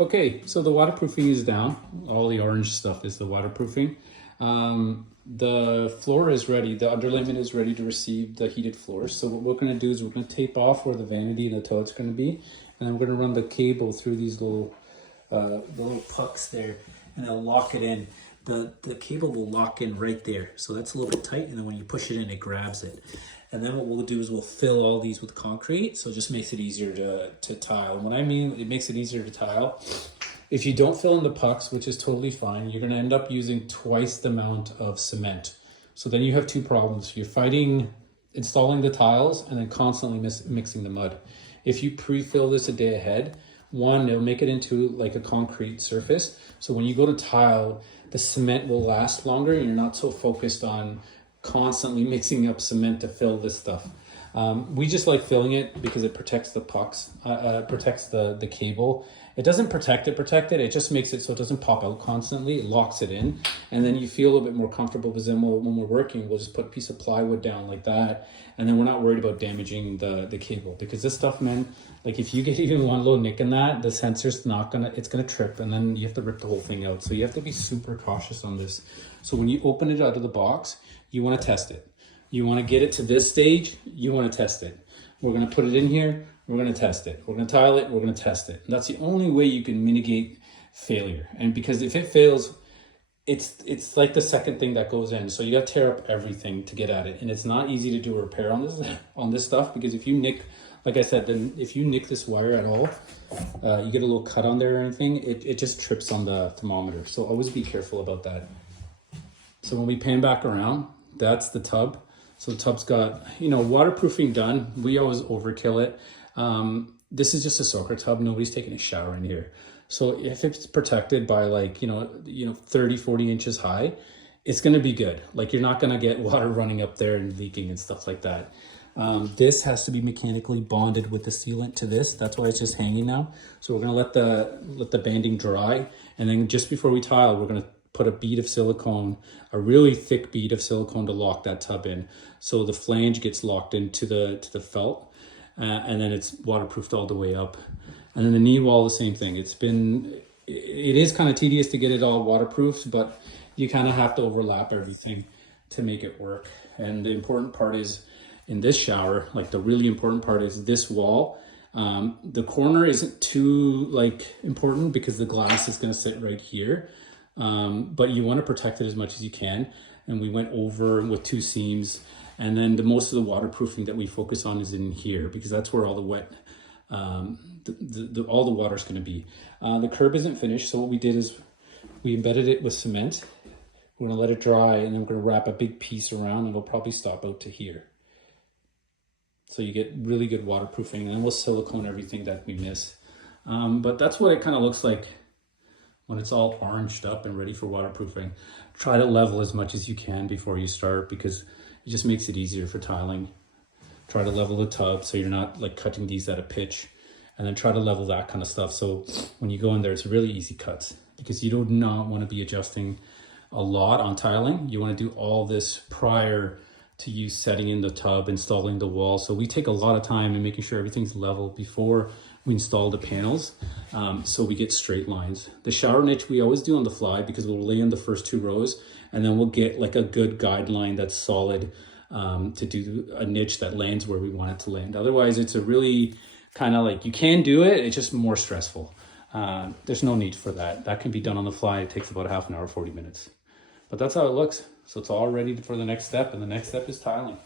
Okay, so the waterproofing is down. All the orange stuff is the waterproofing. The floor is ready. The underlayment is ready to receive the heated floors. So what we're going to do is we're going to tape off where the vanity and the toilet's going to be, and then we're going to run the cable through these little the little pucks there, and it'll lock it in. The cable will lock in right there. So that's a little bit tight, and then when you push it in, it grabs it. And then what we'll do is we'll fill all these with concrete, so it just makes it easier to tile. And what I mean, it makes it easier to tile. If you don't fill in the pucks, which is totally fine, you're gonna end up using twice the amount of cement. So then you have two problems. You're fighting installing the tiles and then constantly mixing the mud. If you pre-fill this a day ahead, one, it'll make it into like a concrete surface. So when you go to tile, the cement will last longer and you're not so focused on constantly mixing up cement to fill this stuff. We just like filling it because it protects the pucks, protects the cable. It doesn't protect it, it just makes it so it doesn't pop out constantly. It locks it in, and then you feel a little bit more comfortable because then when we're working, we'll just put a piece of plywood down like that, and then we're not worried about damaging the cable, because this stuff, man, like if you get even one little nick in that, the sensor's it's gonna trip, and then you have to rip the whole thing out. So you have to be super cautious on this. So when you open it out of the box, you want to test it. You want to get it to this stage, you want to test it. We're going to put it in here, we're going to test it. We're going to tile it, we're going to test it. And that's the only way you can mitigate failure. And because if it fails, it's like the second thing that goes in. So you got to tear up everything to get at it. And it's not easy to do a repair on this stuff, because if you nick, like I said, then if you nick this wire at all, you get a little cut on there or anything, it just trips on the thermometer. So always be careful about that. So when we pan back around, that's the tub. So the tub's got, waterproofing done. We always overkill it. This is just a soaker tub. Nobody's taking a shower in here. So if it's protected by 30, 40 inches high, it's going to be good. Like, you're not going to get water running up there and leaking and stuff like that. This has to be mechanically bonded with the sealant to this. That's why it's just hanging now. So we're going to let the banding dry. And then just before we tile, we're going to put a bead of silicone, a really thick bead of silicone, to lock that tub in. So the flange gets locked into the felt, and then it's waterproofed all the way up. And then the knee wall, the same thing. It is kind of tedious to get it all waterproofed, but you kind of have to overlap everything to make it work. And the important part is in this shower, like the really important part is this wall. The corner isn't too important because the glass is going to sit right here. But you want to protect it as much as you can. And we went over with 2 seams, and then most of the waterproofing that we focus on is in here, because that's where all the wet, all the water is going to be. The curb isn't finished, so what we did is we embedded it with cement. We're going to let it dry, and then we're going to wrap a big piece around, and it'll probably stop out to here. So you get really good waterproofing, and then we'll silicone everything that we miss. But that's what it kind of looks like when it's all oranged up and ready for waterproofing. Try to level as much as you can before you start, because it just makes it easier for tiling. Try to level the tub so you're not cutting these at a pitch, and then try to level that kind of stuff. So when you go in there, it's really easy cuts, because you do not want to be adjusting a lot on tiling. You want to do all this prior to you setting in the tub, installing the wall. So we take a lot of time in making sure everything's level before we install the panels, so we get straight lines. The shower niche we always do on the fly, because we'll lay in the first 2 rows, and then we'll get a good guideline that's solid to do a niche that lands where we want it to land. Otherwise, it's a really kind of you can do it, it's just more stressful. There's no need for that. That can be done on the fly. It takes about half an hour, 40 minutes. But that's how it looks. So it's all ready for the next step, and the next step is tiling.